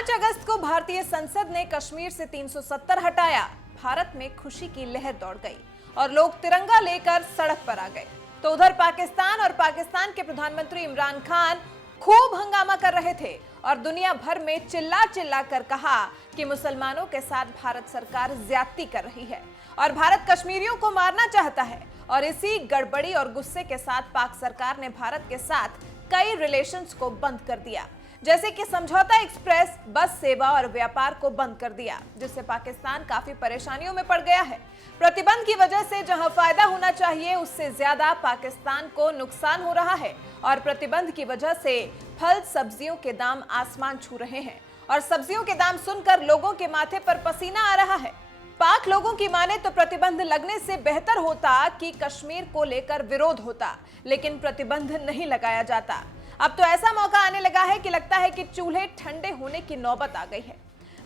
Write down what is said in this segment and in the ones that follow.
5 अगस्त को भारतीय संसद ने कश्मीर से 370 हटाया। भारत में खुशी की लहर दौड़ गई और लोग तिरंगा लेकर सड़क पर आ गए। तो उधर पाकिस्तान और पाकिस्तान के प्रधानमंत्री इमरान खान खूब हंगामा कर रहे थे और दुनिया भर में चिल्ला चिल्ला कर कहा कि मुसलमानों के साथ भारत सरकार ज्यादती कर रही है और भारत कश्मीरियों को मारना चाहता है। और इसी गड़बड़ी और गुस्से के साथ पाक सरकार ने भारत के साथ कई रिलेशंस को बंद कर दिया, जैसे कि समझौता एक्सप्रेस, बस सेवा और व्यापार को बंद कर दिया, जिससे पाकिस्तान काफी परेशानियों में पड़ गया है। प्रतिबंध की वजह से जहां फायदा होना चाहिए उससे ज्यादा पाकिस्तान को नुकसान हो रहा है और प्रतिबंध की वजह से फल सब्जियों के दाम आसमान छू रहे हैं और सब्जियों के दाम सुनकर लोगों के माथे पर पसीना आ रहा है। पाक लोगों की माने तो प्रतिबंध लगने से बेहतर होता कि कश्मीर को लेकर विरोध होता, लेकिन प्रतिबंध नहीं लगाया जाता। अब तो ऐसा मौका आने लगा है कि लगता है कि चूल्हे ठंडे होने की नौबत आ गई है।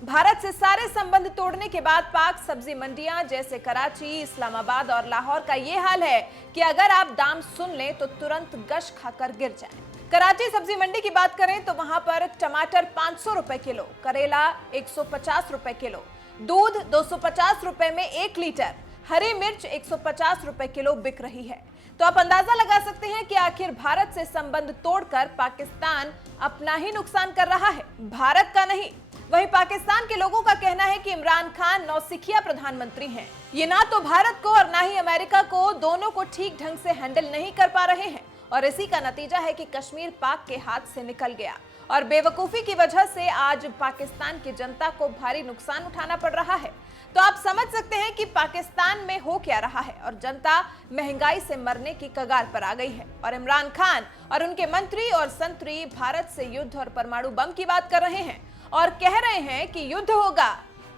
भारत से सारे संबंध तोड़ने के बाद पाक सब्जी मंडियां जैसे कराची, इस्लामाबाद और लाहौर का ये हाल है कि अगर आप दाम सुन लें तो तुरंत गश खाकर गिर जाएं। कराची सब्जी मंडी की बात करें तो वहां पर टमाटर 500 रुपए किलो, करेला 150 रुपए किलो, दूध 250 रुपए में 1 लीटर, हरी मिर्च 150 रुपए किलो बिक रही है। तो आप अंदाजा लगा सकते हैं कि आखिर भारत से संबंध तोड़कर पाकिस्तान अपना ही नुकसान कर रहा है, भारत का नहीं। वहीं पाकिस्तान के लोगों का कहना है कि इमरान खान नौसिखिया प्रधानमंत्री हैं। ये ना तो भारत को और ना ही अमेरिका को, दोनों को ठीक ढंग से हैंडल नहीं कर पा रहे हैं और इसी का नतीजा है कि कश्मीर पाक के हाथ से निकल गया और बेवकूफी की वजह से आज पाकिस्तान की जनता को भारी नुकसान उठाना पड़ रहा है। तो आप समझ सकते हैं कि पाकिस्तान में हो क्या रहा है और जनता महंगाई से मरने की कगार पर आ गई है और इमरान खान और उनके मंत्री और संतरी भारत से युद्ध और परमाणु बम की बात कर रहे हैं और कह रहे हैं कि युद्ध होगा।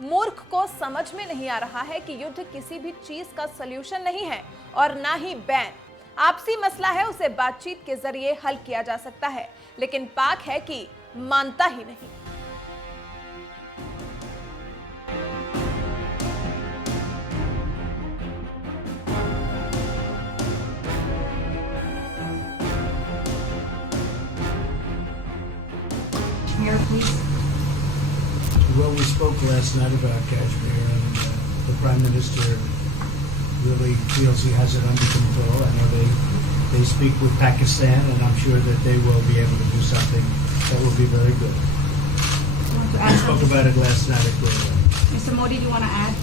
मूर्ख को समझ में नहीं आ रहा है कि युद्ध किसी भी चीज का सलूशन नहीं है और ना ही बैन। आपसी मसला है, उसे बातचीत के जरिए हल किया जा सकता है, लेकिन पाक है कि मानता ही नहीं। Well, we spoke last night about Kashmir, and the Prime Minister really feels he has it under control. I know they speak with Pakistan, and I'm sure that they will be able to do something that will be very good. We spoke about it last night at Guru. Mr. Modi, do you want to add?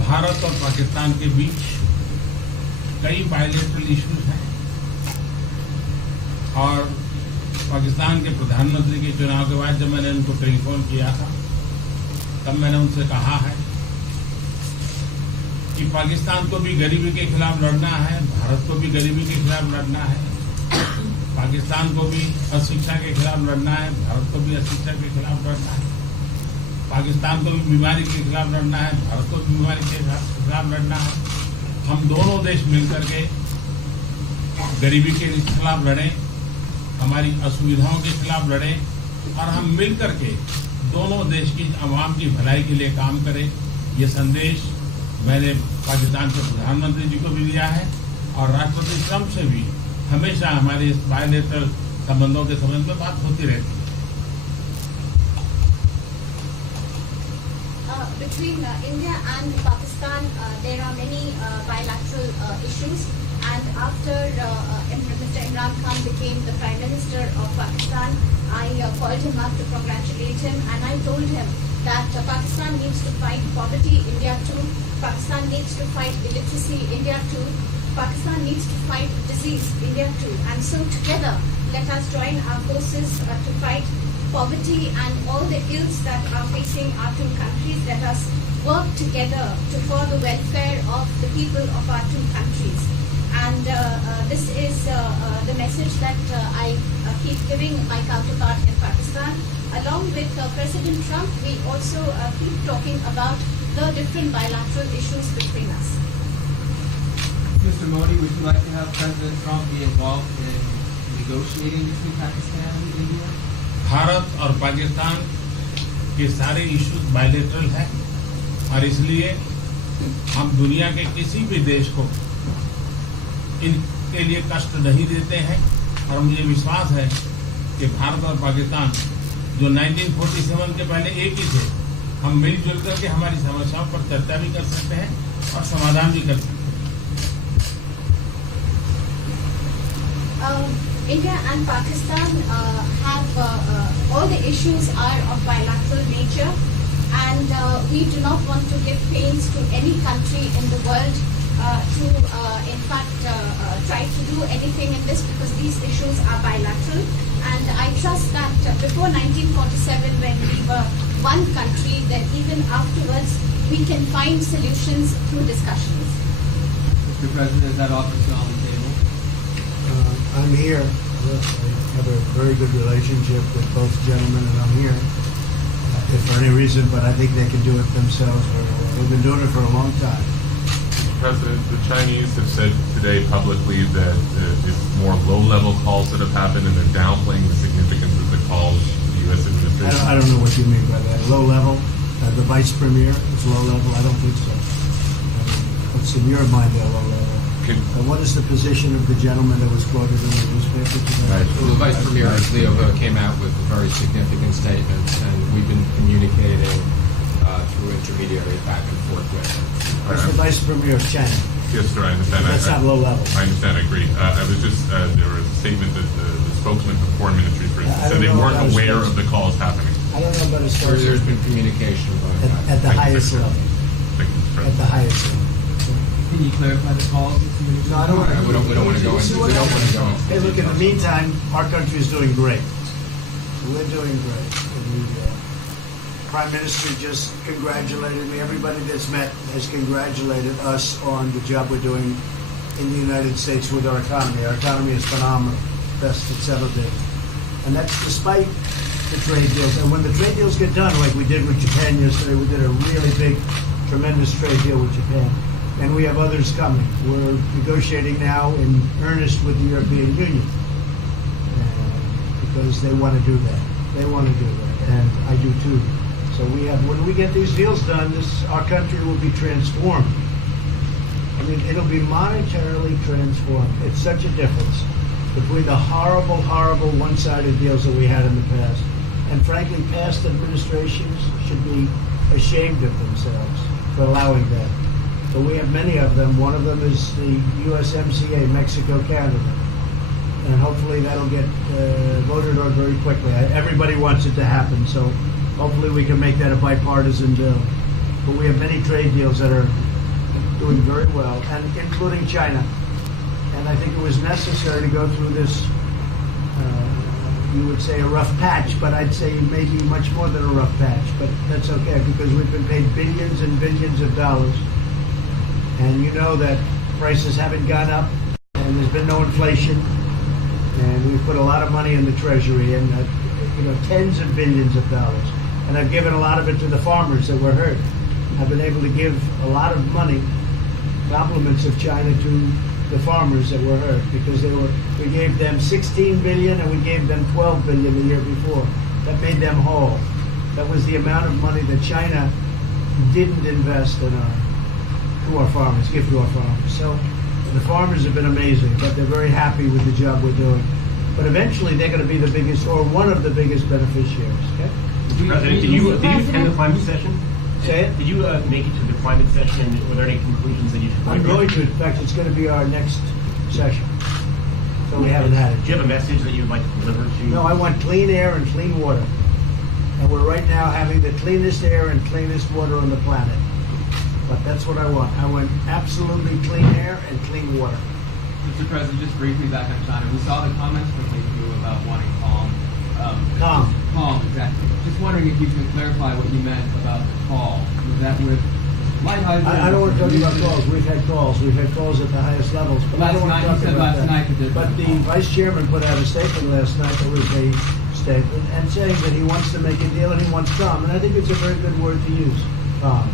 Bharat और पाकिस्तान के बीच कई bilateral issues हैं और पाकिस्तान के प्रधानमंत्री के चुनाव के बाद जब मैंने उनको टेलीफोन किया था तब मैंने उनसे कहा है कि पाकिस्तान को भी गरीबी के खिलाफ लड़ना है, भारत को भी गरीबी के खिलाफ लड़ना है, पाकिस्तान को भी अशिक्षा के खिलाफ लड़ना है, भारत को भी अशिक्षा के खिलाफ लड़ना है, पाकिस्तान को भी बीमारी के खिलाफ लड़ना है, भारत को भी बीमारी के खिलाफ लड़ना है। हम दोनों देश मिलकर के गरीबी के खिलाफ लड़ें, हमारी असुविधाओं के खिलाफ लड़ें और हम मिलकर के दोनों देश की आवाम की भलाई के लिए काम करें। ये संदेश मैंने पाकिस्तान के प्रधानमंत्री जी को भी दिया है और राष्ट्रपति ट्रंप से भी हमेशा हमारे इस बायलैटरल संबंधों के संबंध में बात होती रहती है। Between India and Pakistan, there are many bilateral issues. And after Mr. Imran Khan became the Prime Minister of Pakistan, I called him up to congratulate him, and I told him that Pakistan needs to fight poverty, India too. Pakistan needs to fight illiteracy, India too. Pakistan needs to fight disease, India too. And so together, let us join our forces to fight poverty and all the ills that are facing our two countries. Let us work together for the welfare of the people of our two countries. And this is the message that I keep giving my counterpart in Pakistan. Along with President Trump, we also keep talking about the different bilateral issues between us. Mr. Modi, would you like to have President Trump be involved in negotiating between Pakistan and India? Bharat और पाकिस्तान के सारे issues bilateral हैं और इसलिए हम दुनिया के किसी भी देश को इनके लिए कष्ट नहीं देते हैं और मुझे विश्वास है कि भारत और पाकिस्तान जो 1947 के पहले एक ही थे, हम मिलजुल करके हमारी समस्याओं पर चर्चा भी कर सकते हैं और समाधान भी कर सकते हैं। India and Pakistan have all the issues are of bilateral nature, and we do not want to give pains to any country in the world to, in fact, try to do anything in this, because these issues are bilateral. And I trust that before 1947, when we were one country, then even afterwards we can find solutions through discussions. Mr. President, is that offer still on the table? I'm here. I have a very good relationship with both gentlemen, and I'm here. If for any reason, but I think they can do it themselves very well. They've been doing it for a long time. President, the Chinese have said today publicly that it's more low-level calls that have happened, and they're downplaying the significance of the calls to the U.S. administration. I don't know what you mean by that. Low level? The vice premier is low level? I don't think so. What's in your mind they're low level? What is the position of the gentleman that was quoted in the newspaper today? The Vice Premier, Leo Ho, came out with very significant statements, and we've been communicating through intermediaries back and forth with him. That's the Vice Premier of China. Yes, sir, I understand. That's not low level. I understand, I agree. I was just, there was a statement that the spokesman for the Foreign Ministry, for instance, I said they don't know weren't about his aware spokesman. of the calls happening. I don't know about as far as There's been communication going at back. the highest level. Thank you, Mr. At the President. highest level. Can you clarify the calls? No, I don't want to. We don't want to go into. We don't want to go into. Hey, look, in the meantime, our country is doing great. We're doing great. And the Prime Minister just congratulated me. Everybody that's met has congratulated us on the job we're doing in the United States with our economy. Our economy is phenomenal, best it's ever been. And that's despite the trade deals. And when the trade deals get done, like we did with Japan yesterday, we did a really big, tremendous trade deal with Japan. And we have others coming. We're negotiating now in earnest with the European Union because they want to do that. They want to do that, and I do too. So we have. When we get these deals done, our country will be transformed. I mean, it'll be monetarily transformed. It's such a difference between the horrible, horrible one-sided deals that we had in the past. And frankly, past administrations should be ashamed of themselves for allowing that. But we have many of them. One of them is the USMCA, Mexico, Canada. And hopefully that'll get voted on very quickly. Everybody wants it to happen, so hopefully we can make that a bipartisan bill. But we have many trade deals that are doing very well, and including China. And I think it was necessary to go through this, you would say a rough patch, but I'd say maybe much more than a rough patch. But that's okay, because we've been paid billions and billions of dollars. And you know that prices haven't gone up, and there's been no inflation, and we've put a lot of money in the Treasury, and tens of billions of dollars. And I've given a lot of it to the farmers that were hurt. I've been able to give a lot of money, compliments of China, to the farmers that were hurt, because we gave them 16 billion and we gave them 12 billion the year before. That made them whole. That was the amount of money that China didn't invest in our farmers, give to our farmers. So the farmers have been amazing, but they're very happy with the job we're doing. But eventually they're going to be the biggest, or one of the biggest beneficiaries. Okay? President, did you attend the climate session? Say it? Did you make it to the climate session, and were there any conclusions that you took away I'm from it? going to. In fact, it's going to be our next session. So we haven't had it. Do you have a message that you would like to deliver to? No, I want clean air and clean water. And we're right now having the cleanest air and cleanest water on the planet. But that's what I want. I want absolutely clean air and clean water. Mr. President, just briefly back on China, we saw the comments from you about wanting calm. Calm. Calm, exactly. Just wondering if you can clarify what you meant about the call. Was that with light hydrogen? I don't want to talk about calls. We've had calls. We've had calls at the highest levels. But I don't want to talk about that. But the Vice Chairman put out a statement last night that was a statement and saying that he wants to make a deal and he wants calm. And I think it's a very good word to use, calm.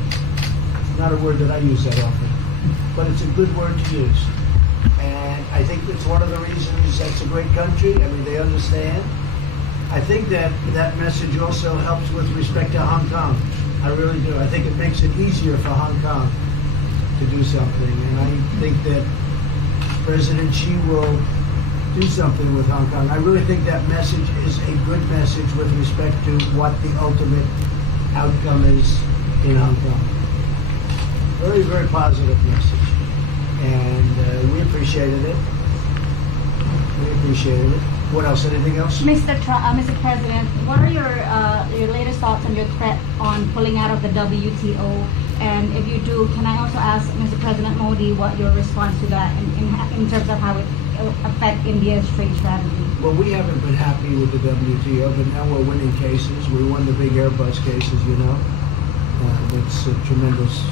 Not a word that I use that often, but it's a good word to use. And I think it's one of the reasons that's a great country. I mean, they understand. I think that message also helps with respect to Hong Kong. I really do. I think it makes it easier for Hong Kong to do something. And I think that President Xi will do something with Hong Kong. I really think that message is a good message with respect to what the ultimate outcome is in Hong Kong. Very, very positive message. And we appreciated it. We appreciated it. What else? Anything else? Mr. President, what are your latest thoughts on your threat on pulling out of the WTO? And if you do, can I also ask Mr. President Modi what your response to that in terms of how it affect India's trade strategy? Well, we haven't been happy with the WTO, but now we're winning cases. We won the big Airbus cases, you know. It's a tremendous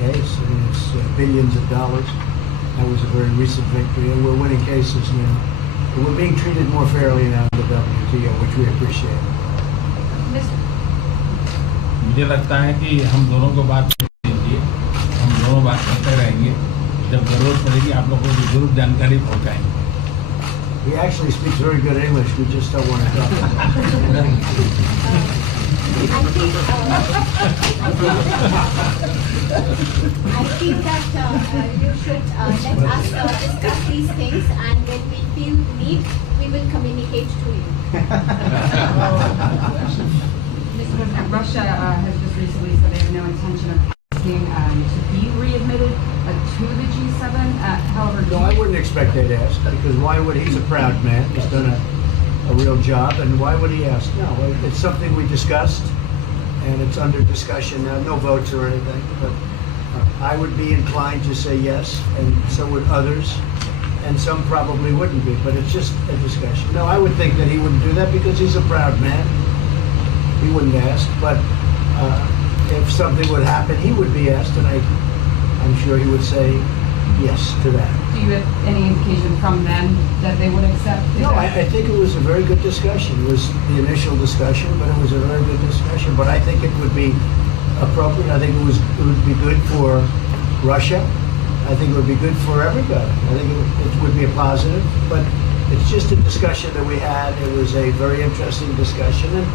case. I mean, it's billions of dollars. That was a very recent victory, and we're winning cases now. And we're being treated more fairly now in the WTO, which we appreciate. मुझे लगता है कि हम दोनों को बात कीजिए, हम दोनों बात करते रहेंगे, जब जरूरत पड़ेगी आप लोगों को जरूर जानकारी पहुंचाएंगे. He actually speaks very good English. We just don't want to talk about it. I think that you should let us discuss these things, and when we feel need, we will communicate to you. Mr. President, Russia has just recently said they have no intention of asking to be readmitted to the G7. However, No, I wouldn't expect they'd ask, because why would he's a proud man. He's done a real job, and why would he ask? No, it's something we discussed, and it's under discussion now. No votes or anything, but I would be inclined to say yes, and so would others, and some probably wouldn't be, but it's just a discussion. No, I would think that he wouldn't do that because he's a proud man. He wouldn't ask, but if something would happen, he would be asked, and I'm sure he would say yes to that. do you have any indication from them that they would accept? No, I think it was a very good discussion. It was the initial discussion, but it was a very good discussion. But I think it would be appropriate. I think it would be good for Russia. I think it would be good for everybody. I think it would be a positive. But it's just a discussion that we had. It was a very interesting discussion and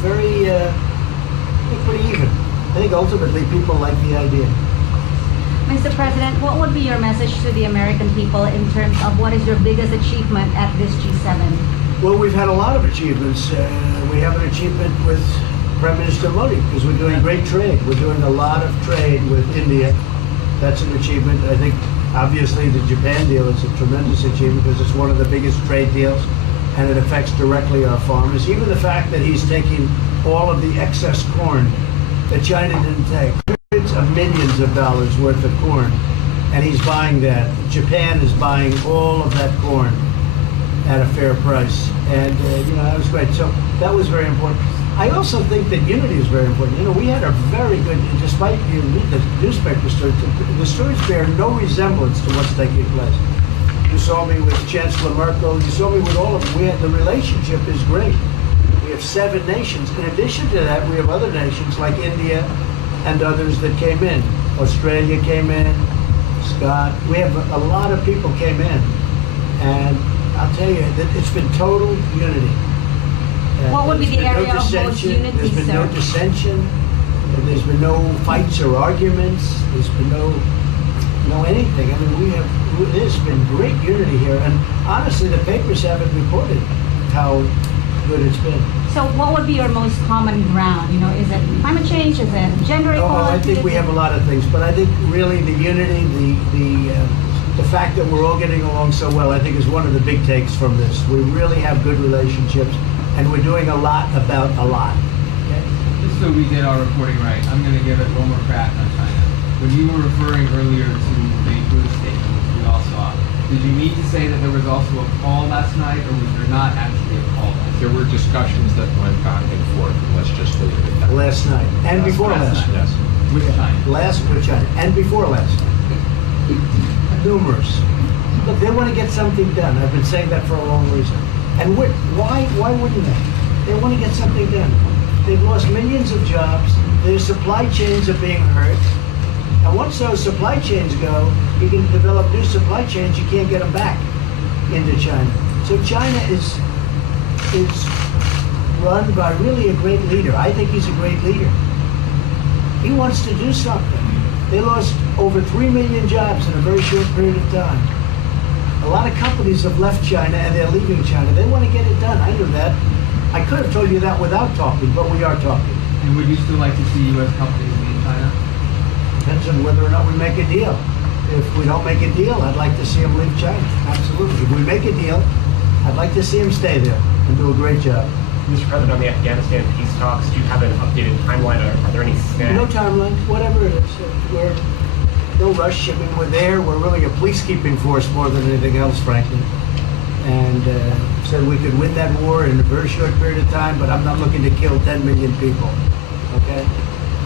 very pretty even. I think ultimately people like the idea. Mr. President, what would be your message to the American people in terms of what is your biggest achievement at this G7? Well, we've had a lot of achievements. We have an achievement with Prime Minister Modi because we're doing great trade. We're doing a lot of trade with India. That's an achievement. I think obviously the Japan deal is a tremendous achievement because it's one of the biggest trade deals and it affects directly our farmers. Even the fact that he's taking all of the excess corn that China didn't take. Hundreds of millions of dollars worth of corn, and he's buying that. Japan is buying all of that corn at a fair price, and that was great. So that was very important. I also think that unity is very important. We had a very good, despite you read the newspaper stories, the stories bear no resemblance to what's taking place. You saw me with Chancellor Merkel. You saw me with all of them. The relationship is great. We have 7 nations. In addition to that, we have other nations like India and others that came in. Australia came in, Scott. We have a lot of people came in. And I'll tell you, that it's been total unity. What would be the There's been area of most unity, There's been no sir? dissension. There's been no fights or arguments. There's been no anything. I mean, there's been great unity here. And honestly, the papers haven't reported how good it's been. So what would be your most common ground? Is it climate change? Is it gender equality? I think we have a lot of things, but I think really the unity, the fact that we're all getting along so well, I think is one of the big takes from this. We really have good relationships, and we're doing a lot about a lot. Okay. Just so we get our reporting right, I'm going to give it one more crack on China. When you were referring earlier to the Buddha statement, which we all saw, did you mean to say that there was also a call last night, or was there not actually a call last night? There were discussions that went back and forth, and let's just leave it at that. Last night, and before last night. Yes. With China. Last with China, and before last night. Numerous. Look, they want to get something done. I've been saying that for a long reason. And why wouldn't they? They want to get something done. They've lost millions of jobs. Their supply chains are being hurt. And once those supply chains go, you can develop new supply chains. You can't get them back into China. So China is run by really a great leader. I think he's a great leader. He wants to do something. They lost over 3 million jobs in a very short period of time. A lot of companies have left China and they're leaving China. They want to get it done. I knew that. I could have told you that without talking, but we are talking. And would you still like to see U.S. companies leave China? Depends on whether or not we make a deal. If we don't make a deal, I'd like to see them leave China. Absolutely. If we make a deal, I'd like to see them stay there and do a great job. Mr. President, on the Afghanistan peace talks, do you have an updated timeline? Are there any snags? No timeline, whatever it is. We're no rush. I mean, we're there. We're really a peacekeeping force more than anything else, frankly. And said we could win that war in a very short period of time, but I'm not looking to kill 10 million people. Okay?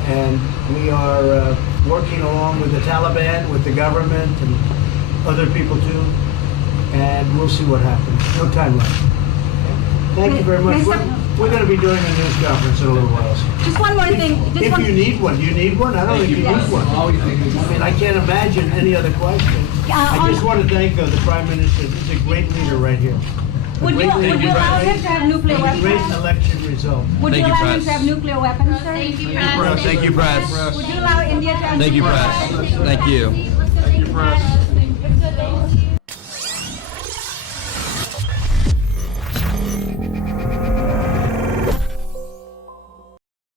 And we are working along with the Taliban, with the government, and other people too. And we'll see what happens. No timeline. Thank you very much. We're going to be doing a news conference in a little while. Just one more thing. If you need one, do you need one? I don't think you need one. I mean, I can't imagine any other question. I just want to thank the Prime Minister. He's a great leader right here. Would you allow him to have nuclear Great weapons? election result. Would you allow him to have nuclear weapons, sir? Thank you, press. Would you allow India to have Thank you, nuclear press. weapons? Thank you. Thank you, press.